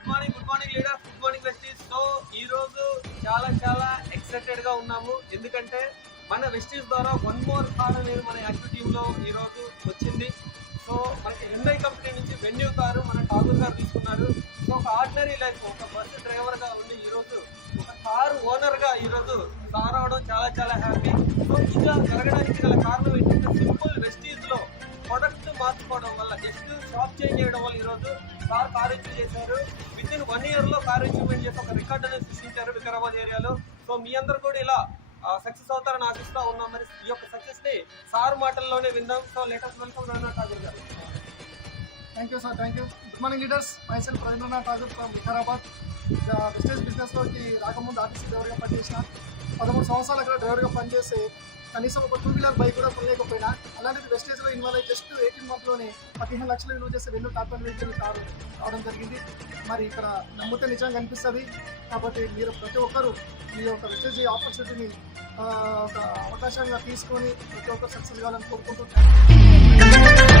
Good morning leader, good morning besties. So ఈ రోజు చాలా ఎక్సైటెడ్ గా ఉన్నాము, ఎందుకంటే మన వెస్టీస్ ద్వారా వన్ మోర్ కార్ అనేది మన యాక్టివ్ టీమ్ లో ఈ రోజు వచ్చింది. సో మనకి హ్యుండై కంపెనీ నుంచి వెన్యూ కారు మన ఠాగూర్ గారు తీసుకున్నారు. సో ఒక ఆర్డినరీ లైఫ్, ఒక బస్ డ్రైవర్ గా ఉండి ఈ రోజు ఒక కారు ఓనర్ గా ఈ రోజు కార్ అవడం చాలా హ్యాపీ. సో ఇలా జరగడానికి గల కారణం ఏంటంటే సింపుల్ వెస్టీస్ లో ప్రొడక్ట్ మార్చుకోవడం వల్ల, జస్ట్ షాప్ చేంజ్ చేయడం వల్ల ఈరోజు కార్ ఇష్యూ చేశారు. విత్ ఇన్ 1 year లో కార్ ఇష్యూమెంట్ చేసి ఒక రికార్డ్ అనేది సృష్టించారు వికారాబాద్ ఏరియాలో. సో మీ అందరు కూడా ఇలా సక్సెస్ అవుతారని ఆశిస్తూ ఉన్నాం. మరి ఈ యొక్క సక్సెస్ ని సార్ మాటల్లోనే విందాం. So latest welcome Rana Thakur garu. Thank you sir, thank you. Good morning leaders. Myself Ravindranath Thakur from Vikarabad. Wastage బిజినెస్లోకి రాకముందు ఆర్టీసీ డ్రైవర్గా పనిచేసిన 13 సంవత్సరాలు అక్కడ డ్రైవర్గా పనిచేసి కనీసం ఒక 2-wheeler బైక్ కూడా కొనలేకపోయినా, అలాంటిది వెస్టేజ్లో ఇన్వాల్వ్ అయ్యి జస్ట్ 18 monthsలోనే 15 లక్షలు విలువ చేసే 2 టాప్ 10 వెహికల్ కారు రావడం జరిగింది. మరి ఇక్కడ నమ్మితే నిజంగా కనిపిస్తుంది. కాబట్టి మీరు ప్రతి ఒక్కరూ మీ యొక్క వెస్టేజ్ ఆపర్చునిటీని ఒక అవకాశంగా తీసుకొని ప్రతి ఒక్కరు సక్సెస్ కావాలని కోరుకుంటున్నాను.